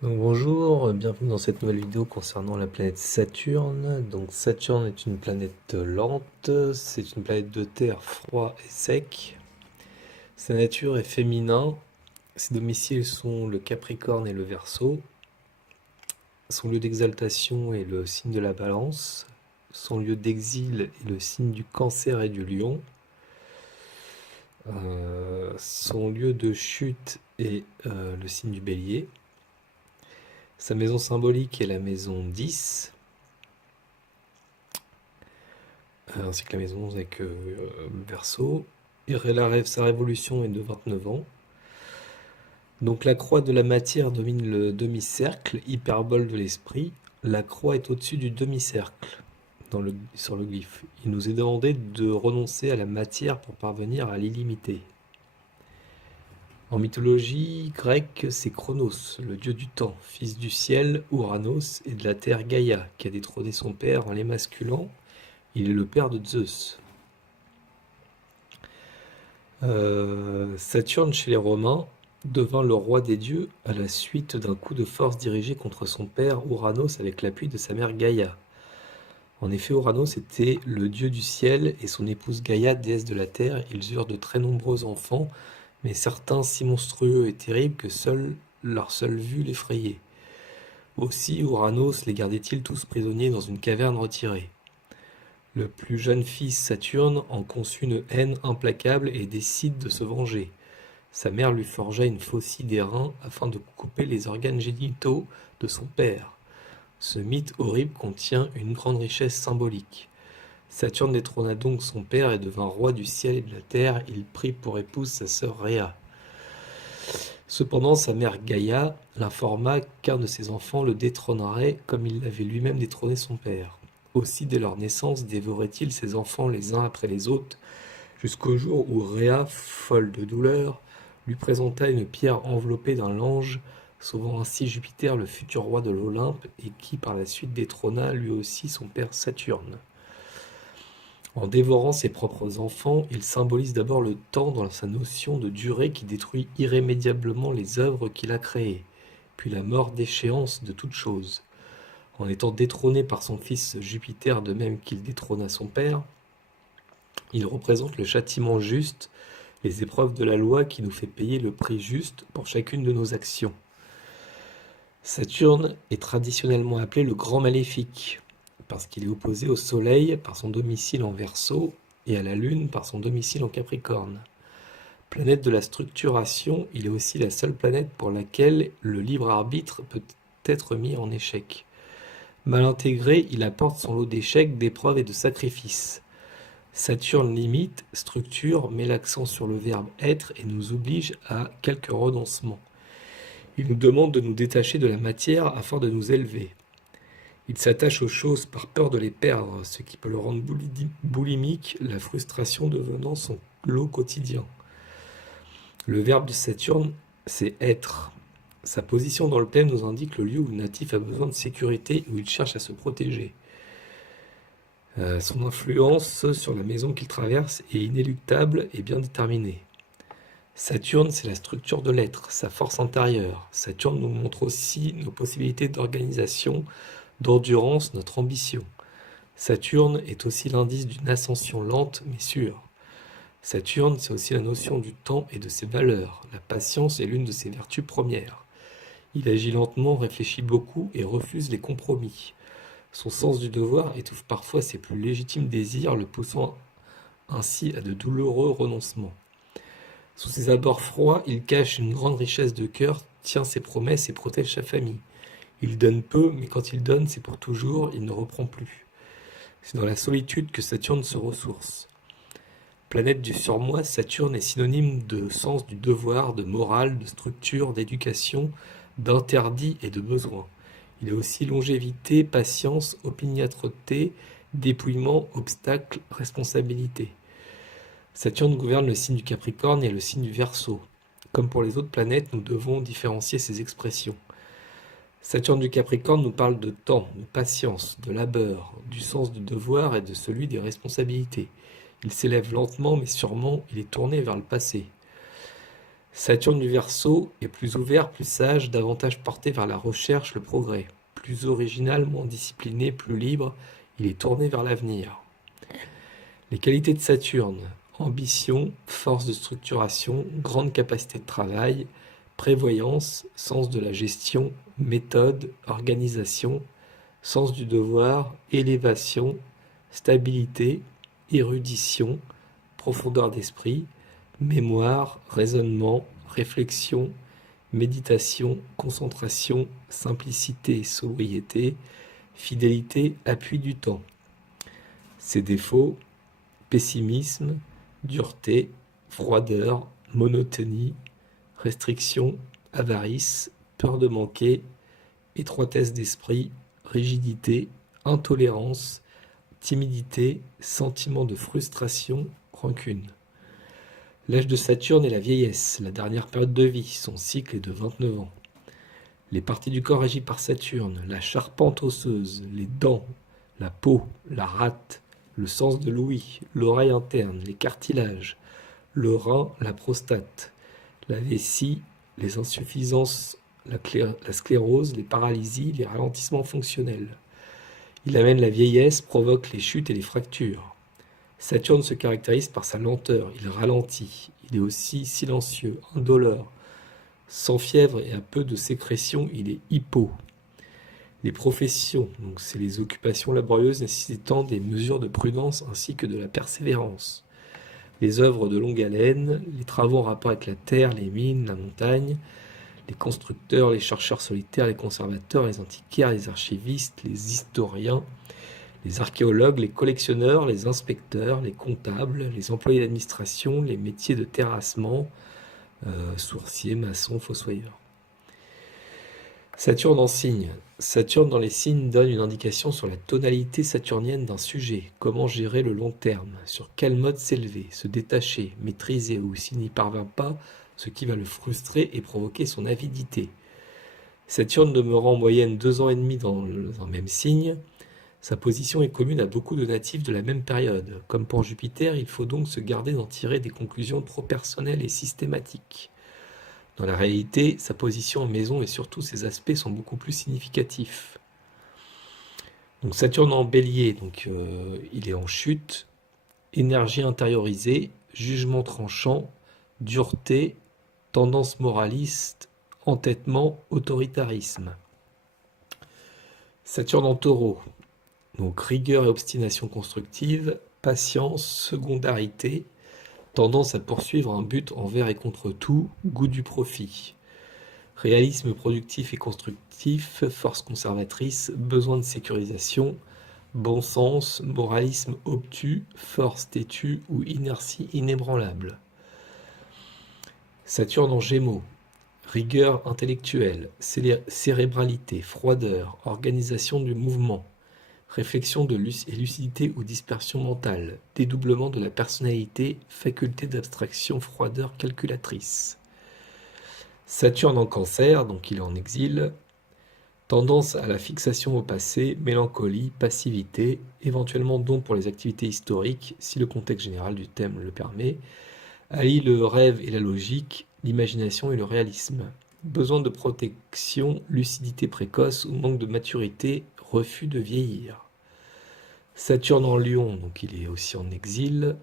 Donc bonjour, bienvenue dans cette nouvelle vidéo concernant la planète Saturne. Donc Saturne est une planète lente, c'est une planète de terre froid et sec. Sa nature est féminin, ses domiciles sont le Capricorne et le Verseau. Son lieu d'exaltation est le signe de la Balance. Son lieu d'exil est le signe du Cancer et du Lion. Son lieu de chute est le signe du Bélier. Sa maison symbolique est la maison 10. Ainsi que la maison avec Verseau. Sa révolution est de 29 ans. Donc la croix de la matière domine le demi-cercle, hyperbole de l'esprit. La croix est au-dessus du demi-cercle sur le glyphe. Il nous est demandé de renoncer à la matière pour parvenir à l'illimité. En mythologie grecque, c'est Chronos, le dieu du temps, fils du ciel, Ouranos, et de la terre Gaïa, qui a détrôné son père en l'émasculant. Il est le père de Zeus. Saturne, chez les Romains, devint le roi des dieux à la suite d'un coup de force dirigé contre son père Ouranos avec l'appui de sa mère Gaïa. En effet, Ouranos était le dieu du ciel et son épouse Gaïa, déesse de la terre. Ils eurent de très nombreux enfants, mais certains si monstrueux et terribles que leur seule vue l'effrayait. Aussi Ouranos les gardait-il tous prisonniers dans une caverne retirée. Le plus jeune fils Saturne en conçut une haine implacable et décide de se venger. Sa mère lui forgea une faucille des reins afin de couper les organes génitaux de son père. Ce mythe horrible contient une grande richesse symbolique. Saturne détrôna donc son père et devint roi du ciel et de la terre. Il prit pour épouse sa sœur Rhea. Cependant, sa mère Gaïa l'informa qu'un de ses enfants le détrônerait comme il l'avait lui-même détrôné son père. Aussi, dès leur naissance, dévorait-il ses enfants les uns après les autres, jusqu'au jour où Rhea, folle de douleur, lui présenta une pierre enveloppée d'un lange, sauvant ainsi Jupiter, le futur roi de l'Olympe, et qui par la suite détrôna lui aussi son père Saturne. En dévorant ses propres enfants, il symbolise d'abord le temps dans sa notion de durée qui détruit irrémédiablement les œuvres qu'il a créées, puis la mort d'échéance de toute chose. En étant détrôné par son fils Jupiter de même qu'il détrôna son père, il représente le châtiment juste, les épreuves de la loi qui nous fait payer le prix juste pour chacune de nos actions. Saturne est traditionnellement appelé le Grand Maléfique, parce qu'il est opposé au Soleil par son domicile en Verseau et à la Lune par son domicile en Capricorne. Planète de la structuration, il est aussi la seule planète pour laquelle le libre arbitre peut être mis en échec. Mal intégré, il apporte son lot d'échecs, d'épreuves et de sacrifices. Saturne limite, structure, met l'accent sur le verbe être et nous oblige à quelques renoncements. Il nous demande de nous détacher de la matière afin de nous élever. Il s'attache aux choses par peur de les perdre, ce qui peut le rendre boulimique, la frustration devenant son lot quotidien. Le verbe de Saturne, c'est être. Sa position dans le thème nous indique le lieu où le natif a besoin de sécurité, où il cherche à se protéger. Son influence sur la maison qu'il traverse est inéluctable et bien déterminée. Saturne, c'est la structure de l'être, sa force intérieure. Saturne nous montre aussi nos possibilités d'organisation, d'endurance, notre ambition. Saturne est aussi l'indice d'une ascension lente mais sûre. Saturne, c'est aussi la notion du temps et de ses valeurs. La patience est l'une de ses vertus premières. Il agit lentement, réfléchit beaucoup et refuse les compromis. Son sens du devoir étouffe parfois ses plus légitimes désirs, le poussant ainsi à de douloureux renoncements. Sous ses abords froids, il cache une grande richesse de cœur, tient ses promesses et protège sa famille. Il donne peu, mais quand il donne, c'est pour toujours, il ne reprend plus. C'est dans la solitude que Saturne se ressource. Planète du surmoi, Saturne est synonyme de sens du devoir, de morale, de structure, d'éducation, d'interdit et de besoin. Il est aussi longévité, patience, opiniâtreté, dépouillement, obstacle, responsabilité. Saturne gouverne le signe du Capricorne et le signe du Verseau. Comme pour les autres planètes, nous devons différencier ces expressions. Saturne du Capricorne nous parle de temps, de patience, de labeur, du sens du devoir et de celui des responsabilités. Il s'élève lentement mais sûrement, il est tourné vers le passé. Saturne du Verseau est plus ouvert, plus sage, davantage porté vers la recherche, le progrès. Plus original, moins discipliné, plus libre, il est tourné vers l'avenir. Les qualités de Saturne: ambition, force de structuration, grande capacité de travail, prévoyance, sens de la gestion, méthode, organisation, sens du devoir, élévation, stabilité, érudition, profondeur d'esprit, mémoire, raisonnement, réflexion, méditation, concentration, simplicité, sobriété, fidélité, appui du temps. Ses défauts: pessimisme, dureté, froideur, monotonie, restriction, avarice, peur de manquer, étroitesse d'esprit, rigidité, intolérance, timidité, sentiment de frustration, rancune. L'âge de Saturne est la vieillesse, la dernière période de vie, son cycle est de 29 ans. Les parties du corps régies par Saturne: la charpente osseuse, les dents, la peau, la rate, le sens de l'ouïe, l'oreille interne, les cartilages, le rein, la prostate, la vessie, les insuffisances, la sclérose, les paralysies, les ralentissements fonctionnels. Il amène la vieillesse, provoque les chutes et les fractures. Saturne se caractérise par sa lenteur, il ralentit, il est aussi silencieux, indolore, sans fièvre et à peu de sécrétion, il est hypo. Les professions, donc c'est les occupations laborieuses nécessitant des mesures de prudence ainsi que de la persévérance. Les œuvres de longue haleine, les travaux en rapport avec la terre, les mines, la montagne, les constructeurs, les chercheurs solitaires, les conservateurs, les antiquaires, les archivistes, les historiens, les archéologues, les collectionneurs, les inspecteurs, les comptables, les employés d'administration, les métiers de terrassement, sourciers, maçons, fossoyeurs. Saturne en signe. Saturne dans les signes donne une indication sur la tonalité saturnienne d'un sujet, comment gérer le long terme, sur quel mode s'élever, se détacher, maîtriser, ou s'il n'y parvint pas, ce qui va le frustrer et provoquer son avidité. Saturne demeurant en moyenne 2 ans et demi dans un même signe, sa position est commune à beaucoup de natifs de la même période. Comme pour Jupiter, il faut donc se garder d'en tirer des conclusions trop personnelles et systématiques. Dans la réalité, sa position en maison et surtout ses aspects sont beaucoup plus significatifs. Donc Saturne en Bélier, donc il est en chute, énergie intériorisée, jugement tranchant, dureté, tendance moraliste, entêtement, autoritarisme. Saturne en Taureau, donc rigueur et obstination constructive, patience, secondarité, tendance à poursuivre un but envers et contre tout, goût du profit. Réalisme productif et constructif, force conservatrice, besoin de sécurisation, bon sens, moralisme obtus, force têtue ou inertie inébranlable. Saturne en Gémeaux, rigueur intellectuelle, cérébralité, froideur, organisation du mouvement, réflexion et lucidité ou dispersion mentale, dédoublement de la personnalité, faculté d'abstraction, froideur calculatrice. Saturne en Cancer, donc il est en exil, tendance à la fixation au passé, mélancolie, passivité, éventuellement don pour les activités historiques, si le contexte général du thème le permet, allie le rêve et la logique, l'imagination et le réalisme. Besoin de protection, lucidité précoce ou manque de maturité, refus de vieillir. Saturne en Lion, donc il est aussi en exil,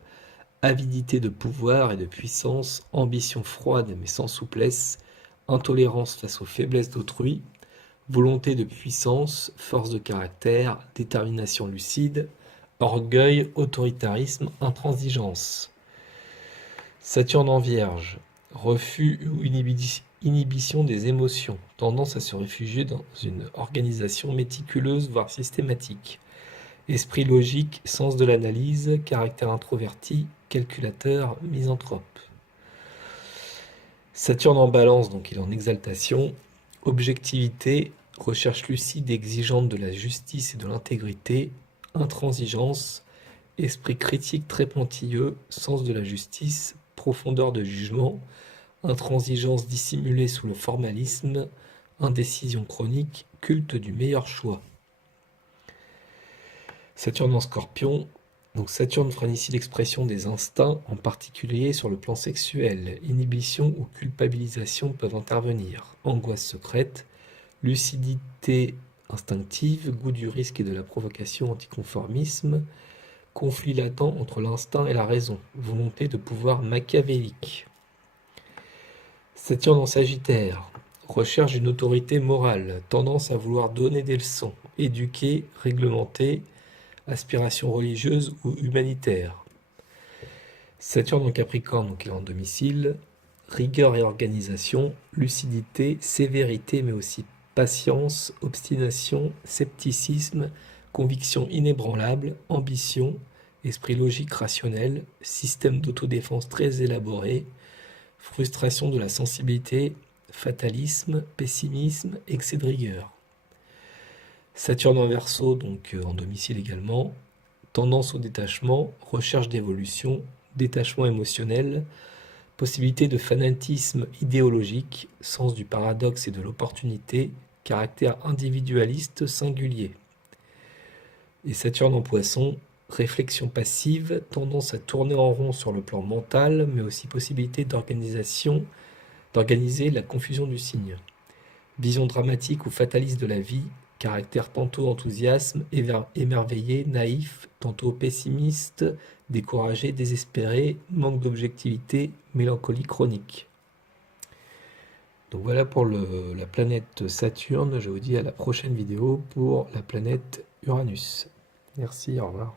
avidité de pouvoir et de puissance, ambition froide mais sans souplesse, intolérance face aux faiblesses d'autrui, volonté de puissance, force de caractère, détermination lucide, orgueil, autoritarisme, intransigeance. Saturne en Vierge, refus ou inhibition des émotions, tendance à se réfugier dans une organisation méticuleuse voire systématique. Esprit logique, sens de l'analyse, caractère introverti, calculateur, misanthrope. Saturne en Balance, donc il est en exaltation, objectivité, recherche lucide et exigeante de la justice et de l'intégrité, intransigeance, esprit critique très pointilleux, sens de la justice, profondeur de jugement, intransigeance dissimulée sous le formalisme, indécision chronique, culte du meilleur choix. Saturne en Scorpion, Donc Saturne freine ici l'expression des instincts, en particulier sur le plan sexuel. Inhibition ou culpabilisation peuvent intervenir. Angoisse secrète, lucidité instinctive, goût du risque et de la provocation, anticonformisme, conflit latent entre l'instinct et la raison, volonté de pouvoir machiavélique. Saturne en Sagittaire, recherche d'une autorité morale, tendance à vouloir donner des leçons, éduquer, réglementer, aspiration religieuse ou humanitaire. Saturne en Capricorne, donc il est en domicile, rigueur et organisation, lucidité, sévérité, mais aussi patience, obstination, scepticisme, conviction inébranlable, ambition, esprit logique rationnel, système d'autodéfense très élaboré, frustration de la sensibilité, fatalisme, pessimisme, excès de rigueur. Saturne en Verseau, donc en domicile également, tendance au détachement, recherche d'évolution, détachement émotionnel, possibilité de fanatisme idéologique, sens du paradoxe et de l'opportunité, caractère individualiste singulier. Et Saturne en Poisson, réflexion passive, tendance à tourner en rond sur le plan mental, mais aussi possibilité d'organiser la confusion du signe. Vision dramatique ou fataliste de la vie, caractère tantôt enthousiasme, émerveillé, naïf, tantôt pessimiste, découragé, désespéré, manque d'objectivité, mélancolie chronique. Donc voilà pour la planète Saturne. Je vous dis à la prochaine vidéo pour la planète Uranus. Merci, au revoir.